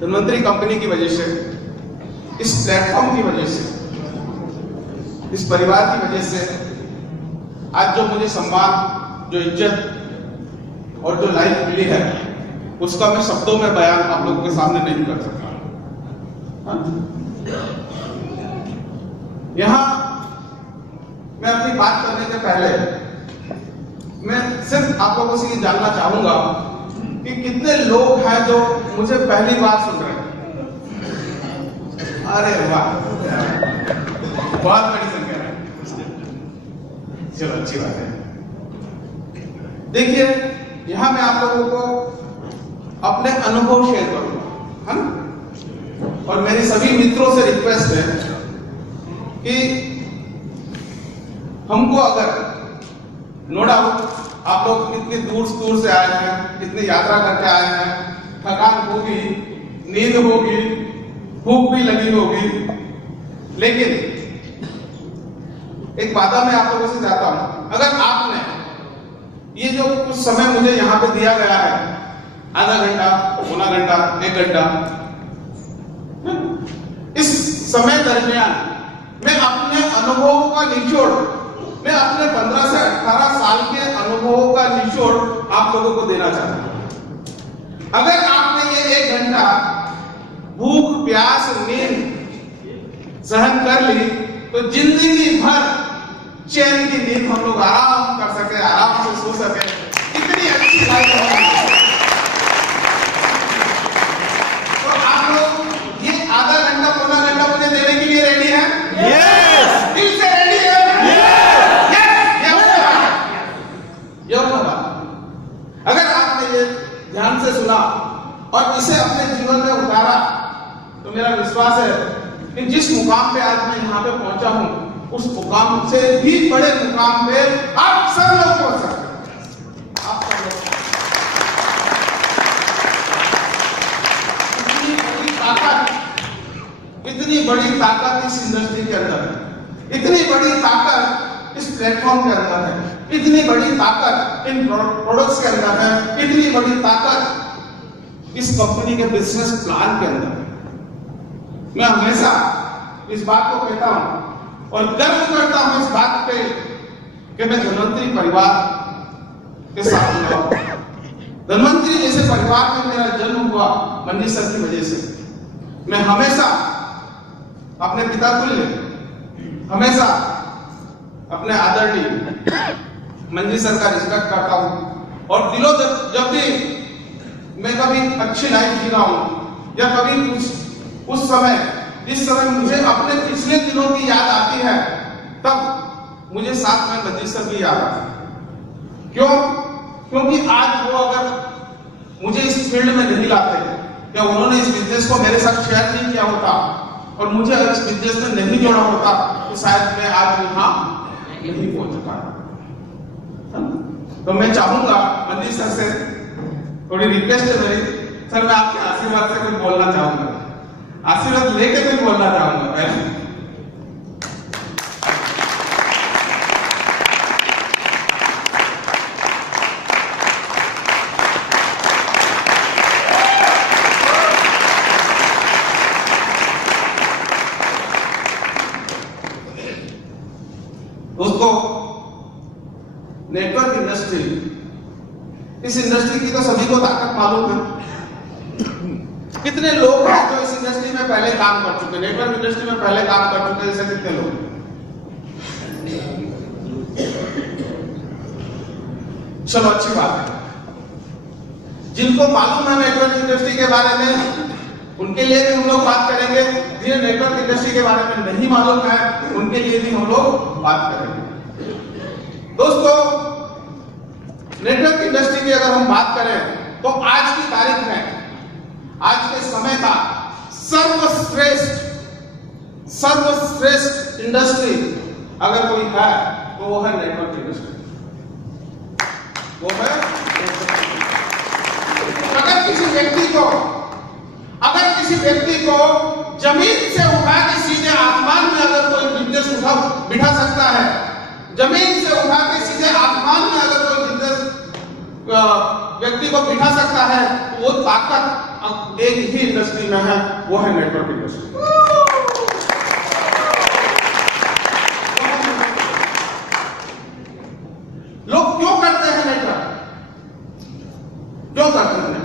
Dhanvantari company की वजह से, इस प्लेटफॉर्म की वजह से, इस परिवार की वजह से आज जो मुझे सम्मान, जो इज्जत और जो लाइफ मिली है, उसका मैं शब्दों में बयान आप लोगों के सामने नहीं कर सकता। यहां मैं अपनी बात करने के पहले मैं सिर्फ आप लोगों से ये जानना चाहूंगा कि कितने लोग हैं जो मुझे पहली बार सुन रहे हैं। अरे वाह, बहुत बड़ी संख्या है। चलो अच्छी बात है। देखिए, यहां मैं आप लोगों को अपने अनुभव शेयर करूंगा, है ना? और मेरी सभी मित्रों से रिक्वेस्ट है कि हमको अगर नो डाउट आप लोग कितनी दूर से आए हैं, कितनी यात्रा करके आए हैं, थकान होगी, नींद होगी, भूख भी लगी होगी, लेकिन एक वादा मैं आप लोगों से चाहता हूं, अगर आपने ये जो कुछ समय मुझे यहां पे दिया गया है, आधा घंटा, पौना घंटा, 1 घंटा, इस समय दरमियान मैं अपने अनुभवों का निचोड़, मैं अपने 15 से 18 साल के अनुभवों का निचोड़ आप लोगों को देना चाहता हूं। अगर आपने ये 1 घंटा भूख, प्यास, नींद सहन कर ली, तो जिंदगी भर चैन की नींद हम लोग आराम कर सके, आराम से सो सके। इतनी अच्छी लाइफ है। तो आप लोग ये आधा घंटा, पौना घंटा मुझे देने के लिए रेडी हैं? यस, दिल से रेडी है? अगर आपने ये ध्यान से सुना और इसे अपने जीवन में उतारा, तो मेरा विश्वास है कि जिस मुकाम पे आज मैं यहाँ पे पहुंचा हूं, उस मुकाम से भी बड़े मुकाम पे आप सब लोग पहुंच सकते हैं। आप सब लोग इतनी बड़ी ताकत इस इंडस्ट्री के अंदर है, इतनी बड़ी ताकत इस प्लेटफॉर्म के अंदर है, इतनी बड़ी ताकत इन प्रोडक्ट्स के अंदर है, इतनी बड़ी ताकत इस कंपनी के बिजनेस प्लान के अंदर है। मैं हमेशा इस बात को कहता हूं और गर्व करता हूं इस बात पे कि मैं धन्वंतरी परिवार के साथ हुआ। धन्वंतरी जैसे परिवार में मेरा जन्म हुआ मंजी सर की वजह से। मैं हमेशा अपने पिता तुल्य, हमेशा अपने आदरणीय मंजी सर का रिस्पेक्ट करता हूं और दिलों जब भी मैं कभी अच्छी लाइफ जी रहा हूं या कभी उस समय, जिस समय मुझे अपने पिछले दिनों की याद आती है, तब मुझे साथ में मंजी सर की याद आती है। क्यों? क्योंकि आज वो अगर मुझे इस फील्ड में नहीं लाते या उन्होंने इस बिजनेस को मेरे साथ शेयर नहीं किया होता और मुझे इस बिजनेस में नहीं जोड़ा होता, तो शायद मैं आज यहाँ नहीं पहुंच चुका। तो मैं चाहूंगा मंजी सर से थोड़ी रिक्वेस्ट है मेरी, सर मैं आपके आशीर्वाद से कुछ बोलना चाहूंगा, आशीर्वाद लेके कुछ बोलना चाहूंगा। दोस्तों, नेटवर्क इंडस्ट्री, इस इंडस्ट्री की तो सभी को ताकत मालूम है। कितने लोग हैं जो इस इंडस्ट्री में पहले काम कर चुके, नेटवर्क इंडस्ट्री में पहले काम कर चुके, जैसे कितने लोग? चलो अच्छी बात है। जिनको मालूम है नेटवर्क इंडस्ट्री के बारे में, उनके लिए भी हम लोग बात करेंगे। जिन्हें नेटवर्क इंडस्ट्री के बारे में नहीं मालूम है, उनके लिए भी हम लोग बात करेंगे। दोस्तों, नेटवर्क इंडस्ट्री की अगर हम बात करें तो आज की तारीख में, आज के समय का सर्वश्रेष्ठ इंडस्ट्री अगर कोई है तो वो है नेटवर्क इंडस्ट्री। वो है, अगर किसी व्यक्ति को जमीन से उठा के सीधे आसमान में अगर कोई बिजनेस बिठा सकता है, जमीन से उठा के सीधे आसमान में अगर कोई बिजनेस व्यक्ति को बिठा सकता है, वो ताकत अब एक ही इंडस्ट्री में है, वो है नेटवर्क इंडस्ट्री। लोग क्यों करते हैं नेटवर्क? क्यों करते हैं?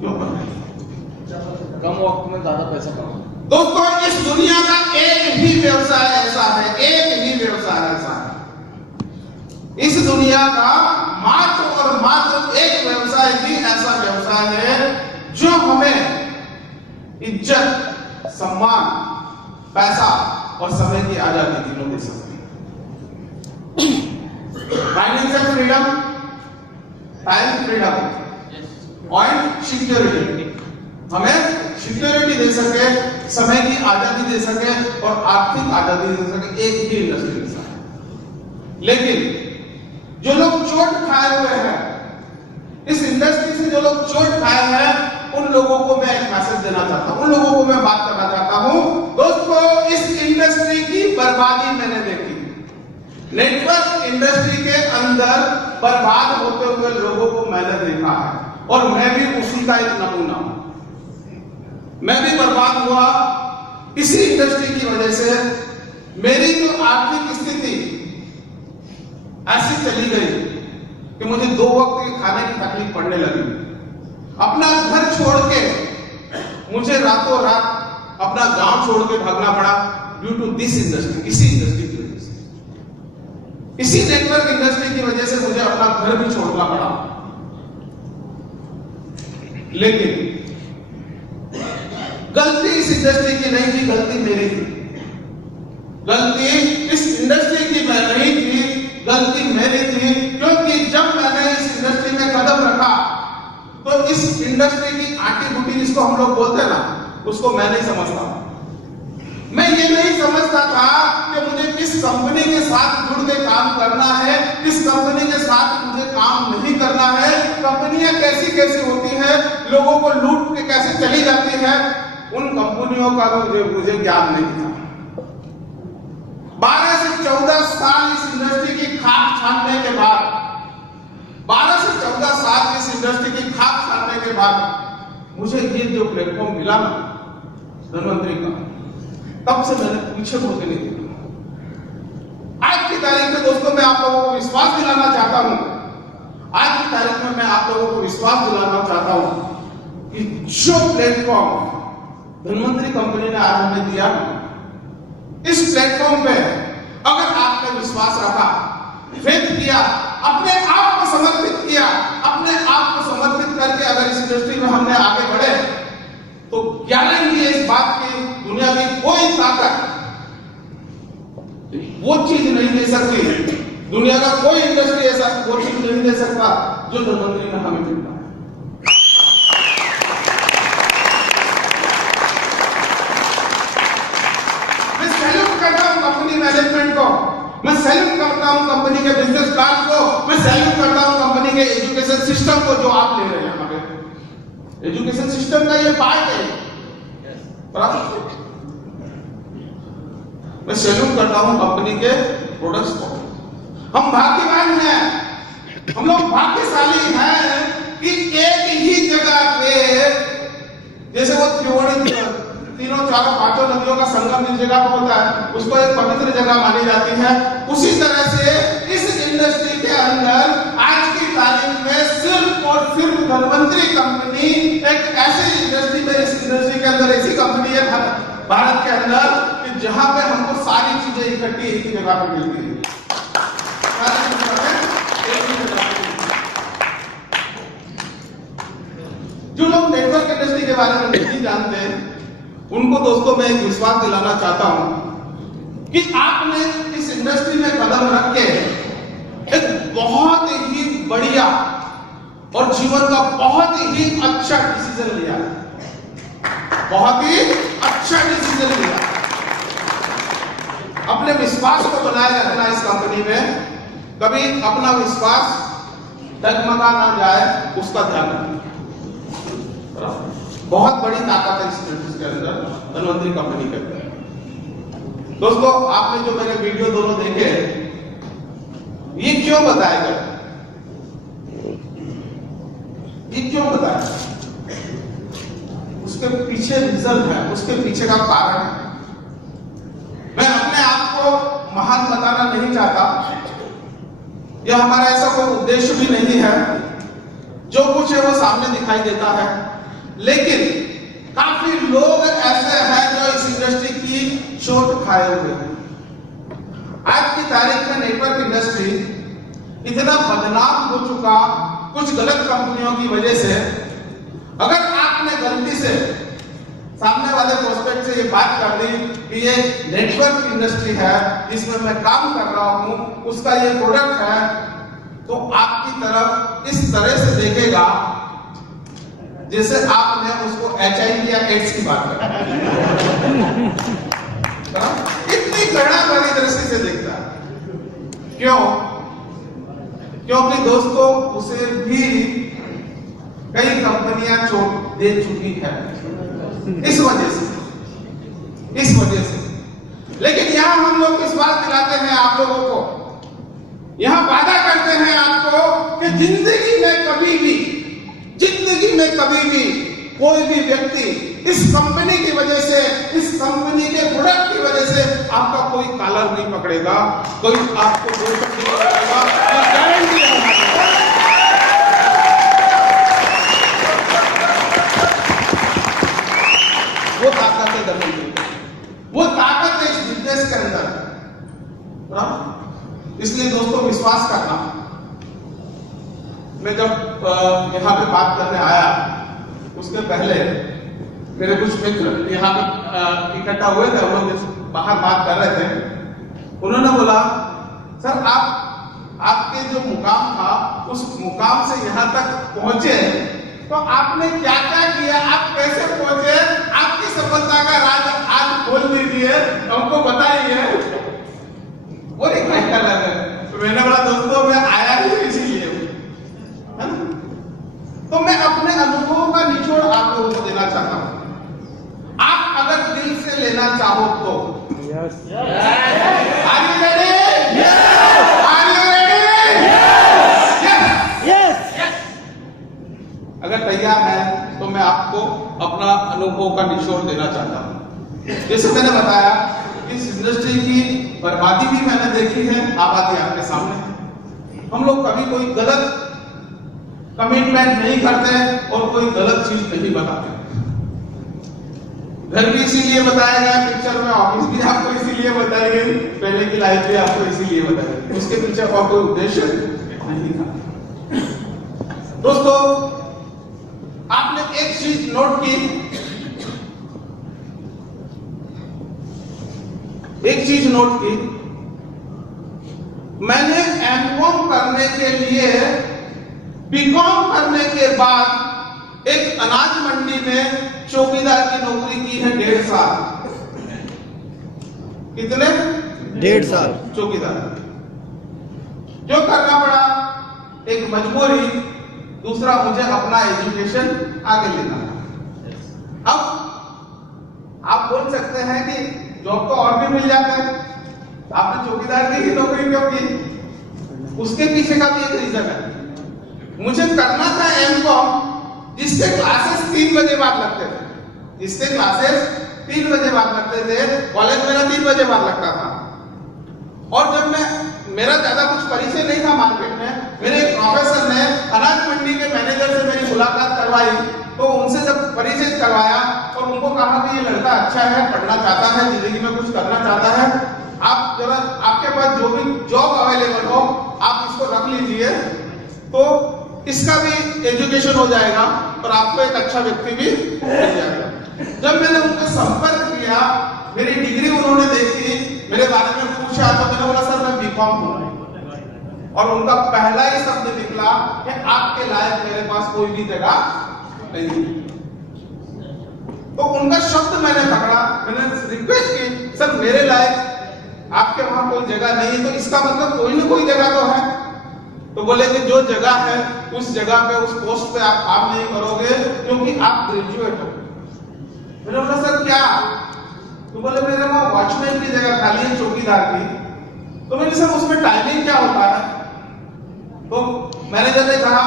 क्यों करते हैं? कम वक्त में ज्यादा पैसा कमाओ। दोस्तों, इस दुनिया का एक ही व्यवसाय ऐसा है, एक ही व्यवसाय ऐसा है, इस दुनिया का मात्र और मात्र एक व्यवसाय ही ऐसा व्यवसाय है जो हमें इज्जत, सम्मान, पैसा और समय की आजादी तीनों दे सकती है। फाइनेंशियल फ्रीडम, टाइम फ्रीडम और सिक्योरिटी, हमें सिक्योरिटी दे सके, समय की आजादी दे सके और आर्थिक आजादी दे सके, एक ही इंडस्ट्री के साथ। लेकिन जो लोग चोट खाए हुए हैं, इस इंडस्ट्री से जो लोग चोट खाए हैं, उन लोगों को मैं एक मैसेज देना चाहता हूं, उन लोगों को मैं बात करना चाहता हूं। दोस्तों, इस इंडस्ट्री की बर्बादी मैंने देखी, नेटवर्क इंडस्ट्री के अंदर बर्बाद होते हुए लोगों को मैंने देखा है और मैं भी उसी का एक नमूना हूं। मैं भी बर्बाद हुआ इसी इंडस्ट्री की वजह से। मेरी तो आर्थिक स्थिति ऐसी चली गई कि मुझे 2 वक्त के खाने की तकलीफ पड़ने लगी। अपना घर छोड़ के मुझे रातों रात अपना गांव छोड़ के भागना पड़ा ड्यू टू दिस इंडस्ट्री, इसी इंडस्ट्री की वजह से, इसी नेटवर्क इंडस्ट्री की वजह से मुझे अपना घर भी छोड़ना पड़ा। लेकिन गलती इस इंडस्ट्री की नहीं थी, गलती मेरी थी। गलती इस इंडस्ट्री की नहीं थी, गलती मेरी थी, क्योंकि जब मैंने इस इंडस्ट्री में कदम रखा तो इस इंडस्ट्री की आटी बूटी जिसको हम लोग बोलते हैं ना, उसको मैं नहीं समझता। मैं ये नहीं समझता था कि मुझे किस कंपनी के साथ जुड़ के काम करना है, किस कंपनी के साथ मुझे काम नहीं करना है, कंपनियां कैसी कैसी होती है, लोगों को लूट के कैसे चली जाती है, उन कंपनियों का मुझे ज्ञान नहीं था। 12 से 14 साल इस इंडस्ट्री की खाक छानने के बाद, 12 से 14 साल इस इंडस्ट्री की खाक छानने के बाद मुझे ये जो प्लेटफॉर्म मिला ना धनवंतरी का, तब से मैंने पीछे मुड़ के नहीं देखा। आज की तारीख में दोस्तों मैं आप लोगों को विश्वास दिलाना चाहता हूं, आज की तारीख में मैं आप लोगों को विश्वास दिलाना चाहता हूं कि जो प्लेटफॉर्म धनवंतरी कंपनी ने आज हमें दिया, इस प्लेटफॉर्म पे अगर आपने विश्वास रखा, फेथ किया, अपने आप को समर्पित किया, अपने आप को समर्पित करके अगर इस इंडस्ट्री में हमने आगे बढ़े, तो गारंटी है इस बात की, दुनिया की कोई ताकत वो चीज नहीं दे सकती, दुनिया का कोई इंडस्ट्री ऐसा वो चीज नहीं दे सकता जो धनवंतरी में हमें मिलता है। मैं सैल्यूट करता हूं कंपनी मैनेजमेंट को, मैं सैल्यूट करता हूं कंपनी के बिजनेस प्लान को, मैं सैल्यूट करता हूं कंपनी के एजुकेशन सिस्टम को जो आप ले रहे हैं। यहाँ पे एजुकेशन सिस्टम का ये पार्ट है, मैं सैल्यूट करता हूं कंपनी के प्रोडक्ट्स को। हम भाग्यवान हैं, हम लोग भाग्यशाली हैं कि एक ही जगह पे, जैसे वो त्रिवेणी, तीनों चारों पांचों नदियों का संगम जिस जगह पर होता है उसको एक पवित्र जगह मानी जाती है, उसी तरह से इस इंडस्ट्री के अंदर आज की तारीख में सिर्फ और सिर्फ धनवंतरी कंपनी एक ऐसी इंडस्ट्री में, इस इंडस्ट्री के अंदर ऐसी कंपनी है भारत के अंदर कि जहां पे हमको सारी चीजें इकट्ठी एक ही जगह पर मिलती है। जो लोग नेटवर्क इंडस्ट्री के बारे में नहीं जानते उनको दोस्तों मैं एक विश्वास दिलाना चाहता हूं कि आपने इस इंडस्ट्री में कदम रख के एक बहुत ही बढ़िया और जीवन का बहुत ही अच्छा डिसीजन लिया, बहुत ही अच्छा डिसीजन लिया। अपने विश्वास को बनाए रखना इस कंपनी में, कभी अपना विश्वास डगमगा ना जाए उसका ध्यान रखना। बहुत बड़ी ताकत है इस बिजनेस के अंदर, धनवंतरी कंपनी के अंदर। दोस्तों, आपने जो मेरे वीडियो दोनों देखे, ये क्यों बताया गया? ये क्यों बताया? उसके पीछे रीजन है, उसके पीछे का कारण है। मैं अपने आप को महान बताना नहीं चाहता, यह हमारा ऐसा कोई उद्देश्य भी नहीं है। जो कुछ है वो सामने दिखाई देता है, लेकिन काफी लोग ऐसे हैं जो इस इंडस्ट्री की चोट खाए हुए हैं। आज की तारीख में नेटवर्क इंडस्ट्री इतना बदनाम हो चुका कुछ गलत कंपनियों की वजह से। अगर आपने गलती से सामने वाले प्रोस्पेक्ट से ये बात कर दी कि ये नेटवर्क इंडस्ट्री है जिसमें मैं काम कर रहा हूं, उसका ये प्रोडक्ट है, तो आपकी तरफ इस तरह से देखेगा जैसे आपने उसको HIV या एड्स की बात कर इतनी घृणा भरी दृष्टि से देखता है। क्यों? क्योंकि दोस्तों उसे भी कई कंपनियां चोट दे चुकी है इस वजह से। लेकिन यहां हम लोग विश्वास दिलाते हैं आप लोगों को, यहां वादा करते हैं आपको कि जिंदगी में कभी भी कोई भी व्यक्ति इस कंपनी की वजह से, इस कंपनी के प्रोडक्ट की वजह से आपका कोई कॉलर नहीं पकड़ेगा, कोई आपको दोषक नहीं पकड़ेगा, ये गारंटी है हमारी। वो ताकत है दमन की, वो ताकत है इस बिजनेस के अंदर। इसलिए दोस्तों विश्वास करना। मैं जब यहाँ पे बात करने आया उसके पहले मेरे कुछ मित्र यहाँ पे इकट्ठा हुए थे, वो लोग बाहर बात कर रहे थे। उन्होंने बोला सर आपके जो मुकाम था उस मुकाम से यहाँ तक पहुंचे तो आपने क्या क्या किया, आप कैसे पहुंचे, आपकी सफलता का राज आज खोल दीजिए, हमको बताइए। वो रिक्वेस्ट कर रहे थे। तो मैंने बोला दोस्तों मैं आया ही इसीलिए, है ना? तो मैं अपने अनुभवों का निचोड़ आप लोगों को देना चाहता हूं। आप अगर दिल से लेना चाहो तो Are you ready? Are you ready? Yes. अगर तैयार है तो मैं आपको अपना अनुभव का निचोड़ देना चाहता हूं। जैसे मैंने बताया इस इंडस्ट्री की बर्बादी भी मैंने देखी है, आबादी आपके सामने है। हम लोग कभी कोई गलत कमिटमेंट नहीं करते और कोई गलत चीज नहीं बताते। घर भी इसीलिए बताया गया पिक्चर में, ऑफिस भी आपको इसीलिए बताई गई, पहले की लाइफ भी आपको इसीलिए बताई गई, उसके पीछे और कोई उद्देश्य नहीं था। दोस्तों आपने एक चीज नोट की, मैंने एमकॉम करने के लिए बीकॉम करने के बाद एक अनाज मंडी में चौकीदार की नौकरी की है 1.5 साल। कितने? 1.5 साल चौकीदार। जो करना पड़ा, एक मजबूरी, दूसरा मुझे अपना एजुकेशन आगे लेना था। अब आप बोल सकते हैं कि जॉब तो और भी मिल जाता है, आपने चौकीदार की ही नौकरी क्यों की? उसके पीछे का भी एक रीजन है। मुझे करना था एमकॉम जिसके क्लासेस 3 बजे बाद लगते थे, कॉलेज मेरा 3 बजे बाद लगता था। और जब मेरा ज्यादा कुछ परिचय नहीं था मार्केट में, मेरे एक प्रोफेसर ने अनाज मंडी के मैनेजर से मेरी मुलाकात करवाई, तो उनसे जब परिचय करवाया और उनको कहा कि ये लड़का अच्छा है, पढ़ना चाहता है, जिंदगी में कुछ करना चाहता है, आप जरा आपके पास जो भी जॉब अवेलेबल हो आप इसको रख लीजिए, तो इसका भी एजुकेशन हो जाएगा और आपको एक अच्छा व्यक्ति भी मिल जाएगा। जब मैंने उनका संपर्क किया, मेरी डिग्री उन्होंने देखी, मेरे बारे में पूछा, तो मैंने बोला सर मैं बीकॉम हूं, और उनका पहला ही शब्द निकला कि आपके लायक मेरे पास कोई भी जगह नहीं। तो उनका शब्द मैंने पकड़ा, मैंने रिक्वेस्ट की सर मेरे लायक आपके वहां कोई जगह नहीं, तो इसका मतलब कोई ना कोई जगह तो है। तो बोले कि जो जगह है उस जगह पे, उस पोस्ट पे आप काम नहीं करोगे क्योंकि आप ग्रेजुएट हो। मैंने बोला सर क्या? तो बोले मेरे वहां वॉचमैन की जगह खाली है, चौकीदार की। तो मैंने सर उसमें टाइमिंग क्या होता है? तो मैनेजर ने कहा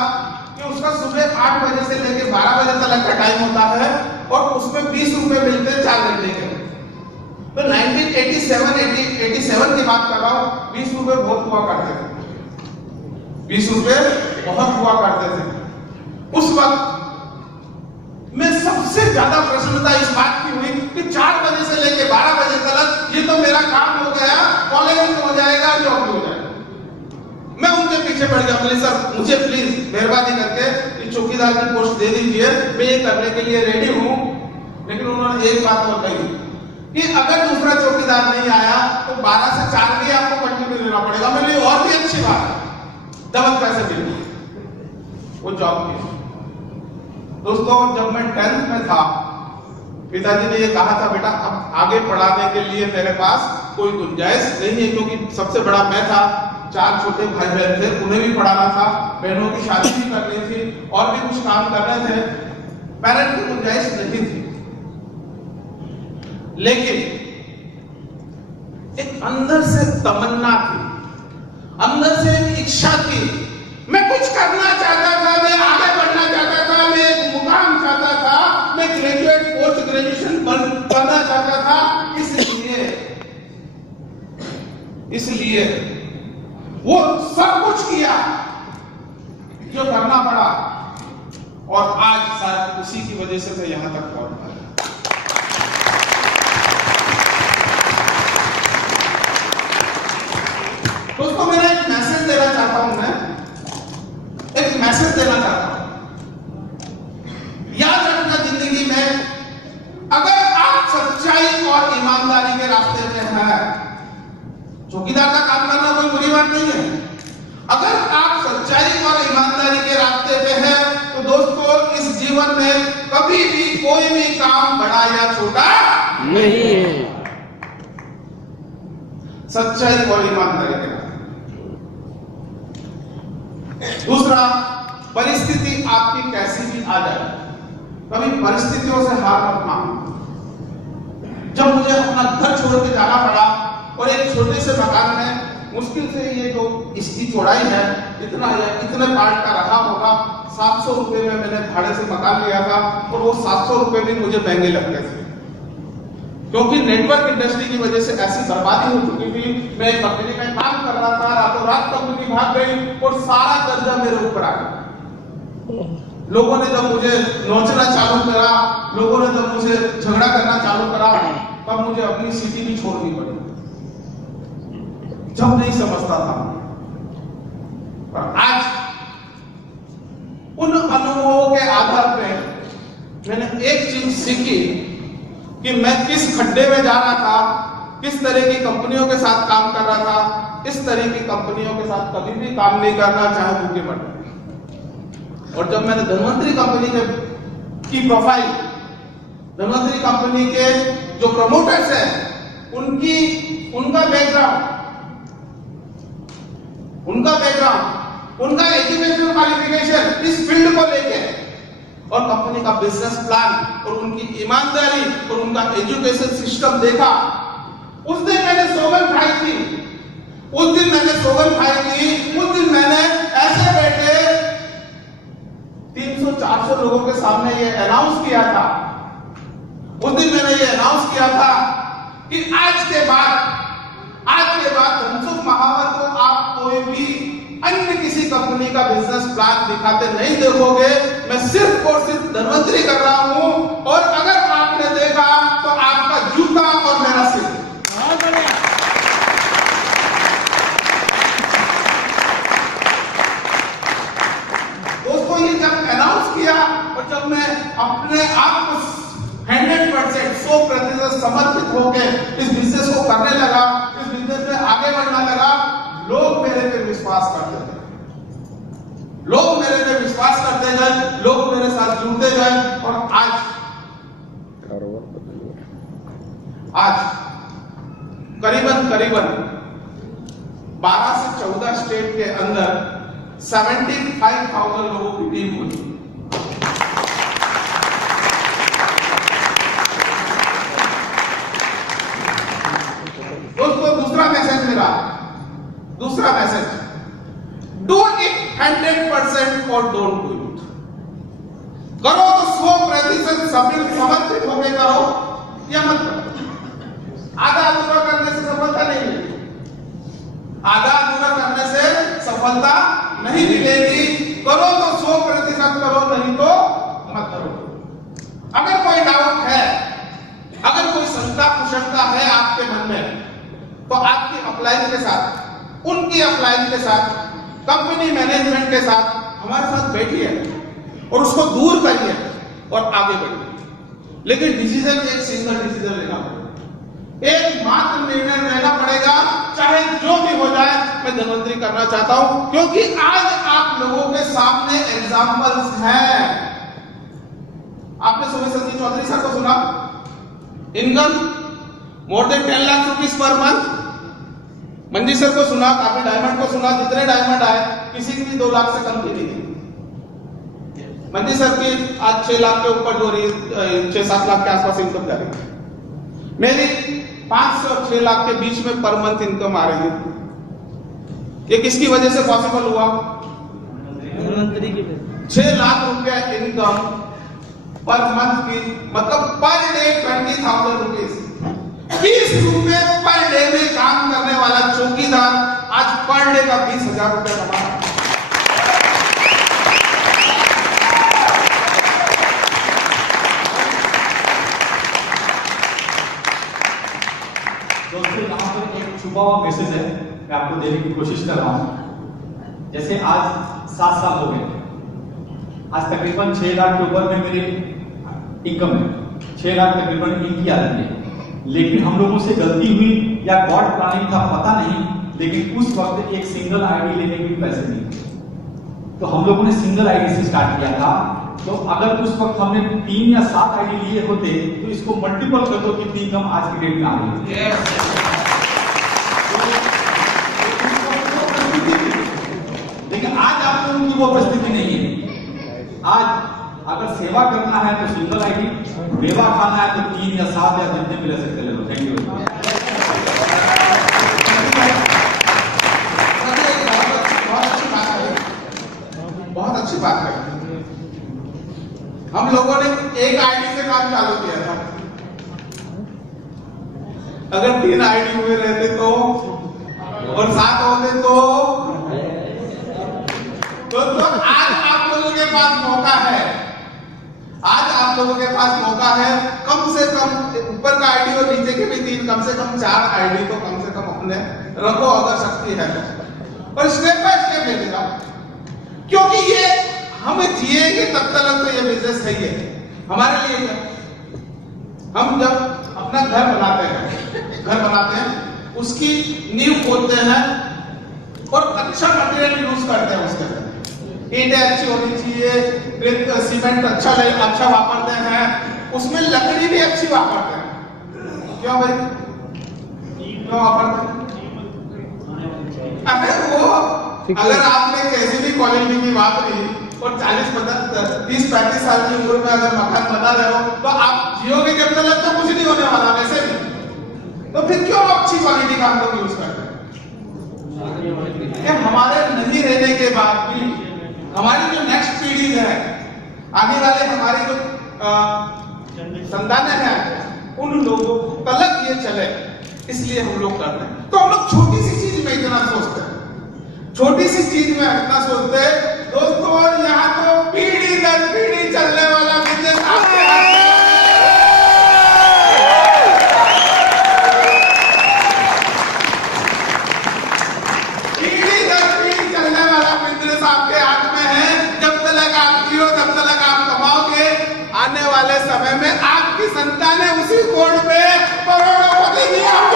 कि उसका सुबह 8 बजे से लेकर 12 बजे तक का टाइम होता है और उसमें 20 रुपए मिलते हैं 4 घंटे के। तो 1987 की बात कर रहा हूँ, 20 रुपए बहुत हुआ करते थे, 20 रुपए बहुत हुआ करते थे उस वक्त। मैं सबसे ज्यादा प्रसन्नता इस बात की हुई कि 4 बजे से लेकर 12 बजे तक ये तो मेरा काम हो गया, कॉलेज भी हो जाएगा, जॉब भी हो जाएगा। मैं उनके पीछे पड़ गया, बोले सर मुझे प्लीज मेहरबानी करके चौकीदार की पोस्ट दे दीजिए, मैं ये करने के लिए रेडी हूं। लेकिन उन्होंने एक बात और कही कि अगर दूसरा चौकीदार नहीं आया तो 12 से 4 भी आपको कंटिन्यू लेना पड़ेगा। मेरे लिए और भी अच्छी बात है, डबल पैसे मिलेंगे वो जॉब के। दोस्तों जब मैं 10th में था, पिताजी ने ये कहा था बेटा अब आगे पढ़ाने के लिए मेरे पास कोई गुंजाइश नहीं है, क्योंकि सबसे बड़ा मैं था, 4 छोटे भाई बहन थे, उन्हें भी पढ़ाना था, बहनों की शादी भी करनी थी और भी कुछ काम करने थे, पेरेंट की गुंजाइश नहीं थी। लेकिन एक अंदर से तमन्ना थी, अंदर से एक इच्छा थी, मैं कुछ करना चाहता था, मैं आगे बढ़ना चाहता था, मैं एक मुकाम चाहता था, मैं ग्रेजुएट पोस्ट ग्रेजुएशन बनना चाहता था। इसलिए वो सब कुछ किया जो करना पड़ा और आज शायद उसी की वजह से मैं यहां तक पहुंच पाया। दोस्तों मेरा एक मैसेज देना चाहता हूं, मैं एक मैसेज देना चाहता हूं। याद रखना जिंदगी में अगर आप सच्चाई और ईमानदारी के रास्ते में हैं, चौकीदार का काम करना कोई बुरी बात नहीं है। अगर आप सच्चाई और ईमानदारी के रास्ते पे हैं तो दोस्तों इस जीवन में कभी भी कोई भी काम बड़ा या छोटा नहीं है। सच्चाई और ईमानदारी के रास्ते। दूसरा, परिस्थिति आपकी कैसी भी आ जाए, कभी परिस्थितियों से हार मत मानो। जब मुझे अपना घर छोड़ के जाना पड़ा और एक छोटे से मकान में मुश्किल से ये जो इसकी चौड़ाई है इतने पार्ट का रहा होगा, 700 रुपए में मैंने भाड़े से मकान लिया था और वो 700 रुपए भी मुझे महंगे लगते थे, क्योंकि नेटवर्क इंडस्ट्री की वजह से ऐसी बर्बादी हो चुकी थी। मैं एक कंपनी में काम कर रहा था, रातों रात कंपनी भाग गई और सारा कर्जा मेरे ऊपर आ गया। लोगों ने जब मुझे नोचना चालू करा, लोगों ने जब मुझे झगड़ा करना चालू करा, तब मुझे अपनी सिटी भी छोड़नी पड़ी, जब नहीं समझता था। पर आज उन अनुभवों के आधार पे मैंने एक चीज सीखी कि मैं किस खड्डे में जा रहा था, किस तरह की कंपनियों के साथ काम कर रहा था, इस तरह की कंपनियों के साथ कभी भी काम नहीं करना, चाहे भूखे मरना। और जब मैंने धनवंतरी कंपनी की प्रोफाइल, धनवंतरी कंपनी के जो प्रमोटर्स हैं उनका बैकग्राउंड, उनका एजुकेशनल क्वालिफिकेशन इस फील्ड को लेके और कंपनी का बिजनेस प्लान और उनकी ईमानदारी और उनका एजुकेशन सिस्टम देखा, उस दिन मैंने सौगंध खाई थी। उस दिन मैंने ऐसे बैठे 300-400 लोगों के सामने ये अनाउंस किया था। उस दिन मैंने ये अनाउंस किया था कि आज के बाद धनसुख महावर को आप कोई भी अन्य किसी कंपनी का बिजनेस प्लान दिखाते नहीं देखोगे। मैं सिर्फ और सिर्फ धनवंतरी कर रहा हूं, और अगर आपने देखा तो आपका जूता और मेरा सिर। दोस्तों ये जब अनाउंस किया और जब मैं अपने आप को 100% समर्पित होकर इस बिजनेस को करने लगा, इस बिजनेस में आगे बढ़ने लगा, लोग मेरे पे विश्वास करते गए, लोग मेरे साथ जुड़ते गए और आज करीबन 12 से 14 स्टेट के अंदर 75,000 लोगों की टीम हुई। दोस्तों दूसरा मैसेज, डू इट 100% और डोंट डोंट डू इट। करो तो 100% समर्पित होकर करो या मत करो। आधा अधूरा करने से सफलता नहीं मिलेगी, आधा अधूरा करने से सफलता नहीं मिलेगी। करो तो 100% करो, नहीं तो मत करो। अगर कोई डाउट है, अगर कोई शंका कुशलता है आपके मन में, तो आपकी अपलाइन के साथ, उनकी अपलाइन के साथ, कंपनी मैनेजमेंट के साथ हमारे साथ बैठिए और उसको दूर करिए और आगे बढ़िए। लेकिन डिसीजन एक सिंगल डिसीजन लेना पड़ेगा, एक मात्र निर्णय लेना पड़ेगा, चाहे जो भी हो जाए। मैं धन्वंतरी करना चाहता हूं क्योंकि आज आप लोगों के सामने एग्जाम्पल्स हैं। आपने सुमित संजीव चौधरी सर को सुना, income more than 10 lakh rupees per month. मंजी सर को सुना, काफी डायमंड को सुना, जितने डायमंड आए किसी की भी 2 लाख से कम की नहीं थी। मंजी सर की आज 6 लाख के ऊपर जो रही, 6-7 लाख के आसपास इनकम जा रही है। मेरी 5 से 6 लाख के बीच में पर मंथ इनकम आ रही है। ये किसकी वजह से पॉसिबल हुआ? 6 लाख रुपया इनकम पर मंथ की, मतलब पर डे 20,000 रुपीज। 20 रुपए पर डे में काम करने वाला चौकीदार आज पर डे का 20,000 रुपया कमा रहा है। दोस्तों, यहाँ पर एक छुपा हुआ मैसेज है, मैं आपको देने की कोशिश कर रहा हूँ। जैसे आज 7 साल हो गए, आज तकरीबन 6 लाख के ऊपर में मेरी इनकम है, 6 लाख तकरीबन इनकी आ रही है। लेकिन हम लोगों से गलती हुई या गॉड प्लानिंग था पता नहीं, लेकिन उस वक्त एक सिंगल आईडी लेने के भी पैसे नहीं थे। तो हम लोगों ने सिंगल आईडी से स्टार्ट किया था। तो अगर उस वक्त हमने 3 या 7 आईडी लिए होते तो इसको मल्टीपल कर दो कितनी इनकम आज की डेट में आ रही है। लेकिन आज आप लोगों की वो परिस्थिति नहीं है। आज अगर सेवा करना है तो सिंगल आईडी, मेवा खाना है तो 3 या 7 या जितने भी ले सकते ले लो। Thank you. बहुत अच्छी बात है। हम लोगों ने एक आईडी से काम चालू किया था। अगर 3 आईडी हुए रहते तो और 7 होते तो आज आप लोगों के पास मौका है, आज आप लोगों के पास मौका है। कम से कम ऊपर का आईडी और नीचे के भी 3, कम से कम 4 आईडी तो कम से कम अपने रखो अगर शक्ति है, और स्टेप बाय स्टेप लेते जाओ। क्योंकि ये हम जिएंगे तब तक तो ये बिजनेस है, ये हमारे लिए क्या। हम जब अपना घर बनाते हैं, उसकी नींव खोदते हैं और अच्छा मटेरियल यूज करते हैं। उसके अंदर ईंटें अच्छी होनी चाहिए, सीमेंट अच्छा वापरते हैं, उसमें लकड़ी भी अच्छी वापरते हैं। क्यों भाई, क्यों वापरते हैं? अगर आपने कैसी भी क्वालिटी की वापरी और 30-35 साल की उम्र में अगर मकान बना रहे हो तो आप जियोगे जब तक तो कुछ नहीं होने वाला वैसे भी। तो फिर क्यों अच्छी क्वालिटी का हम लोग यूज करते हैं? हमारे नहीं रहने के बाद भी हमारी जो नेक्स्ट पीढ़ी है, आने वाले हमारी जो संतानें हैं, उन लोगों तक ये चले, इसलिए हम लोग कर रहे हैं। तो हम लोग छोटी सी चीज में इतना सोचते हैं, छोटी सी चीज में इतना सोचते हैं। दोस्तों, यहाँ तो पीढ़ी दर पीढ़ी चलने वाला बिजनेस आपके हाथ में है। पीढ़ी दर पीढ़ी चलने वाला बिजनेस आपके हाथ में है। जब तक आप जियो, तब तक आप कमाओगे। आने वाले समय में आपकी संतानें उसी कोड पे करोड़पति नहीं आप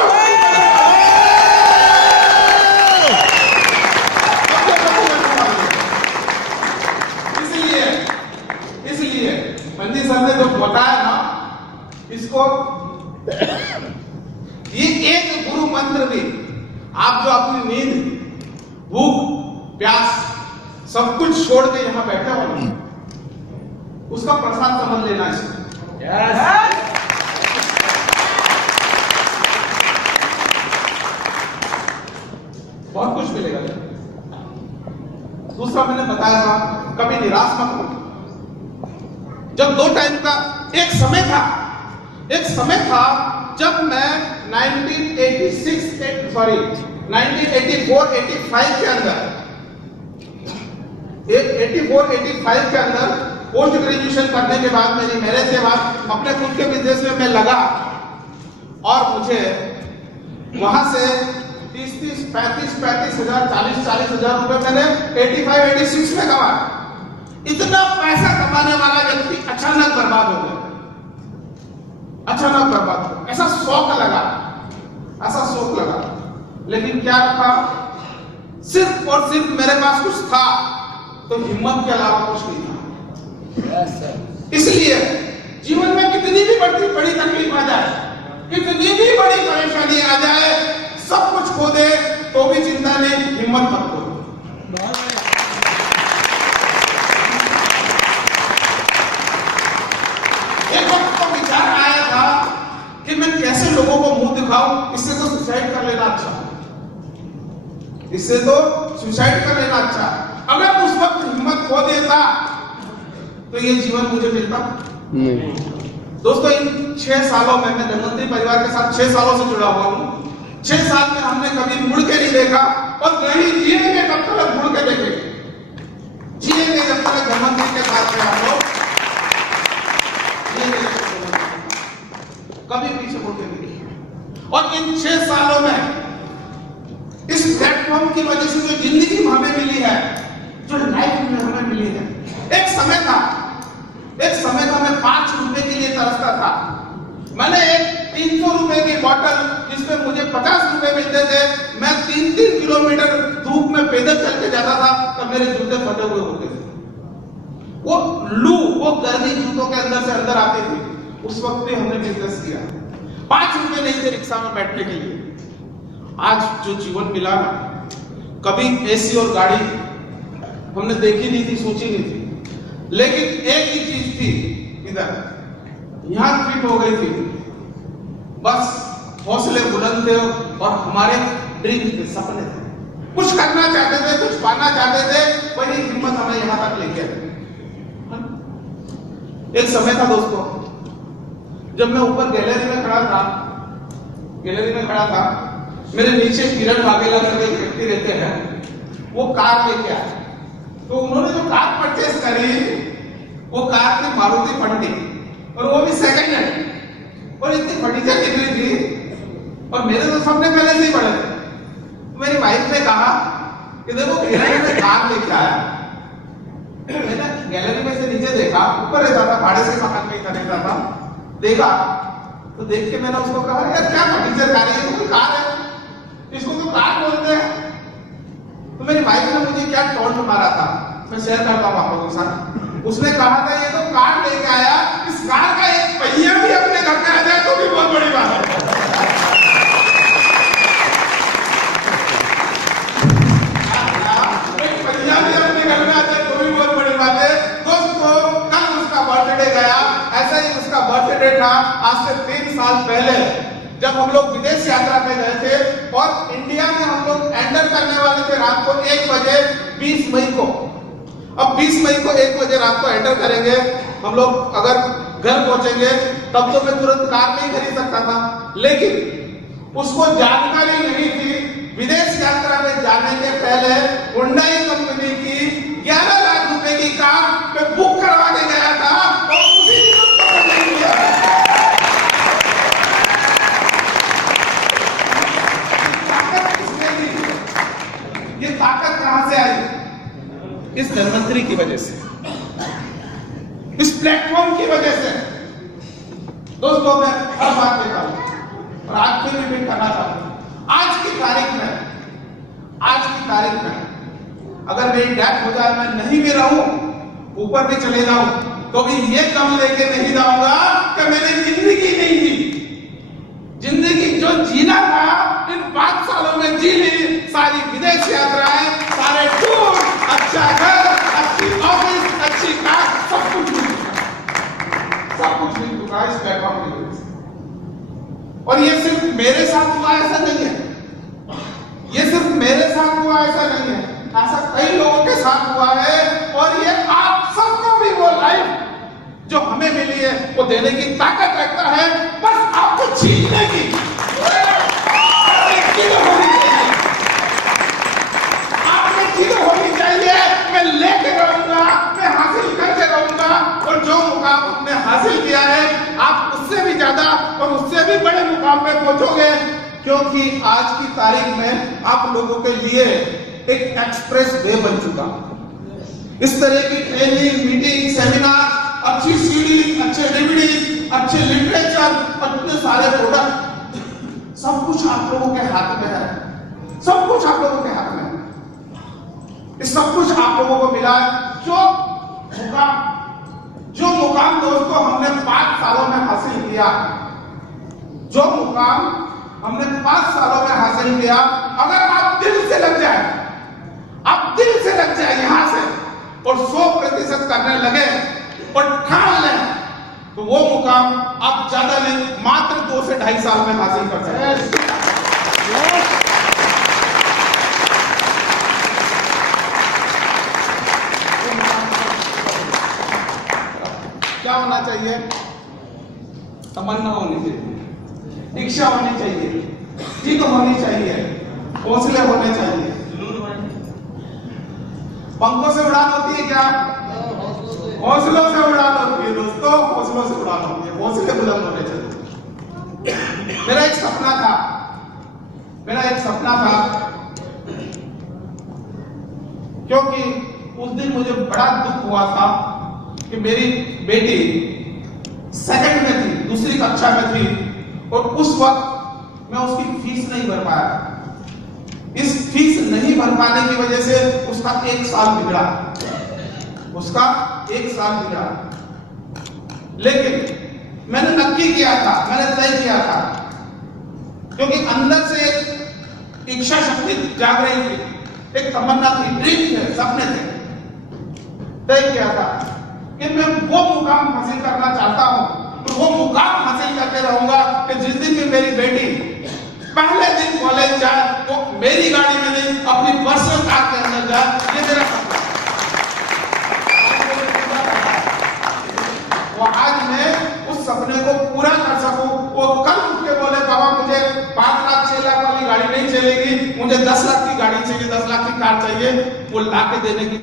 सर ने जो बताया ना, इसको ये एक गुरु मंत्र भी, आप जो अपनी नींद, भूख, प्यास सब कुछ छोड़ के यहां बैठे हो ना, उसका प्रसाद समझ लेना इसको। बहुत कुछ मिलेगा। दूसरा मैंने बताया था, कभी निराश मत हो। जब 2 टाइम का एक समय था जब मैं 1984-85 के अंदर 84-85 के अंदर पोस्ट ग्रेजुएशन करने के बाद, मेरी मैरिज के बाद अपने खुद के बिजनेस में मैं लगा और मुझे वहां से 30-30, 35-35 हजार, 40-40 हजार रुपए मैंने 85-86 में कमाया। इतना पैसा कमाने वाला व्यक्ति अचानक बर्बाद हो गया, ऐसा शौक लगा। लेकिन क्या रखा? सिर्फ और सिर्फ मेरे पास कुछ था, तो हिम्मत के अलावा कुछ नहीं था। इसलिए जीवन में कितनी भी बड़ी तकलीफ आ जाए, कितनी भी बड़ी परेशानी आ जाए, सब कुछ खो दे तो भी चिंता नहीं, हिम्मत मत खो। एक वक्त तो विचार आया था कि मैं कैसे लोगों को मुंह दिखाऊं, इससे तो सुसाइड कर लेना अच्छा। अगर उस वक्त हिम्मत खो देता तो ये जीवन मुझे मिलता नहीं। दोस्तों, इन 6 सालों में मैं धनवंतरी परिवार के साथ 6 सालों से जुड़ा हुआ हूं। 6 साल में हमने कभी मुड़ के नहीं देखा और नहीं जिएंगे तब तक मुड़ के देखेंगे। जिएंगे जब तक धनवंतरी के साथ में हम लोग कभी पीछे मुड़ के नहीं। और इन 6 सालों में इस प्लेटफॉर्म की वजह से जो जिंदगी हमें मिली है, जो लाइफ में हमें मिली है, एक समय था मैं 5 रुपए के लिए तरसता था। मैंने एक 300 रुपए की बोतल जिसमें मुझे 50 रुपए मिलते थे, मैं 3-3 किलोमीटर धूप में पैदल चल के जाता था, तब मेरे जूते फटे हुए होते थे। वो गर्मी जूतों के अंदर से अंदर आती थी। उस वक्त भी हमने बिजनेस किया। 5 रुपए नहीं थे रिक्शा में बैठने के लिए। आज जो जीवन मिला ना, कभी एसी और गाड़ी हमने देखी नहीं थी, सोची नहीं थी, लेकिन एक ही चीज थी, इधर यहां फिट हो गई थी। बस हौसले बुलंद थे और हमारे ड्रीम थे, सपने थे, कुछ करना चाहते थे, कुछ पाना चाहते थे, वही हिम्मत हमें यहां तक लेके आई। एक समय था दोस्तों, जब मैं ऊपर गैलरी में खड़ा था, मेरे नीचे किरण वाघेला करके एक व्यक्ति रहते हैं, वो कार लेके आए। तो उन्होंने जो कार परचेस करी, वो कार थी मारुति फंटी, और वो भी सेकंड हैंड, और इतनी फटीचर दिख रही थी, और मेरे तो सपने पहले से ही पड़े थे। मेरी वाइफ ने कहा कि देखो किरण ने कार लेके आया। मैंने गैलरी में से नीचे देखा, ऊपर रहता था, भाड़े से मकान में रहता था, देखा तो देख के मैंने उसको कहा, यार क्या फटीचर कार है, ये तो कार है, इसको तो कार बोलते हैं। तो मेरी वाइफ ने मुझे क्या टॉन्ट मारा था, मैं शेयर करता हूं आप लोगों के साथ। उसने कहा था, ये तो कार लेके आया, इस कार का एक पहिया भी अपने घर में आ जाए तो भी बहुत बड़ी बात है। एक पहिया भी अपने घर में आ जाए तो भी बहुत बड़ी बात है। दोस्तों, कल उसका बर्थडे गया, ऐसा ही उसका बर्थडे था आज से 3 साल पहले, जब हम लोग विदेश यात्रा पे गए थे और इंडिया में हम लोग एंटर करने वाले थे रात को 1 बजे 20 मई को। अब 20 मई को 1 बजे रात को एंटर करेंगे हम लोग, अगर घर पहुंचेंगे तब तो मैं तुरंत कार नहीं खरीद सकता था, लेकिन उसको जानकारी नहीं थी। विदेश यात्रा में जाने के पहले हुंडई कंपनी की 11 लाख रुपए की कार में बुक करवा के गया था और उसी दिन उसको नहीं मिला। ये ताकत कहां से आई? इस धनवंतरी की वजह से, इस प्लेटफॉर्म की वजह से। दोस्तों, मैं हर बात कहता हूं और आज भी रिपीट करना चाहता हूं, आज की तारीख में अगर मेरी डेथ हो जाए, मैं नहीं भी रहूं, ऊपर भी चले जाऊं, तो भी ये कम लेके नहीं जाऊंगा कि मैंने जिंदगी नहीं जी। जिंदगी जो जीना था इन 5 सालों में जी ली। सारी विदेश यात्राएं, सारे टूर, अच्छा घर, अच्छी ऑफिस, अच्छी कार, सब कुछ मिल चुका इस प्लेटफॉर्म की वजह से। और ये सिर्फ मेरे साथ हुआ ऐसा नहीं है, ऐसा कई लोगों के साथ हुआ है और ये आप सबको भी वो लाइफ जो हमें मिली है वो देने की ताकत रखता है, बस आपको छीनने की होनी चाहिए, आपने चीजें होनी चाहिए। मैं लेके रहूंगा, मैं हासिल करके रहूंगा और जो मुकाम आपने हासिल किया है आप उससे भी ज्यादा और उससे भी बड़े मुकाम पे पहुंचोगे, क्योंकि आज की तारीख में आप लोगों के लिए एक एक्सप्रेस वे बन चुका। इस तरह की ट्रेनिंग, मीटिंग, सेमिनार, अच्छी सीडी, अच्छे डीवीडी, अच्छे लिटरेचर, इतने सारे प्रोडक्ट, सब कुछ आप लोगों के हाथ में है, सब कुछ आप लोगों के हाथ में है। इस सब कुछ आप लोगों को मिला है। जो मुकाम दोस्तों हमने 5 सालों में हासिल किया, जो मुकाम हमने 5 सालों में हासिल किया, अगर आप दिल से लग जाए, आप दिल से लग जाए यहां से और 100% करने लगे और ठान लें, तो वो मुकाम आप ज्यादा नहीं, मात्र 2 से 2.5 साल में हासिल कर सकते हैं। क्या होना चाहिए? तमन्ना होनी चाहिए, इच्छा होनी चाहिए, जिद होनी चाहिए, हौसले होने चाहिए। पंखों से उड़ान होती है क्या? हौसलों से उड़ान होती है दोस्तों, हौसलों से उड़ान होती है, हौसले बुलंद होने चाहिए। मेरा एक सपना था, क्योंकि उस दिन मुझे बड़ा दुख हुआ था कि मेरी बेटी 2nd में थी, दूसरी कक्षा में थी और उस वक्त मैं उसकी फीस नहीं भर पाया। इस फीस नहीं भर पाने की वजह से उसका 1 साल बिगड़ा, उसका 1 साल बिगड़ा। लेकिन मैंने नक्की किया था, मैंने तय किया था, क्योंकि अंदर से एक इच्छा शक्ति जाग रही थी, एक तमन्ना थी, ड्रीम थे, सपने थे। तय किया था कि मैं वो मुकाम हासिल करना चाहता हूं और वो मुकाम हासिल करके रहूंगा कि जिस दिन भी मेरी बेटी पहले दिन कॉलेज जाए वो मेरी गाड़ी में नहीं, अपनी पर्सनल कार के अंदर जाए। ये मेरा सपना है। वो आज मैं उस सपने को पूरा कर सकूं। वो कल उठ के बोले बाबा मुझे 5 लाख 6 लाख वाली गाड़ी नहीं चलेगी, मुझे 10 लाख की गाड़ी चाहिए, 10 लाख की कार चाहिए, वो ला के देने की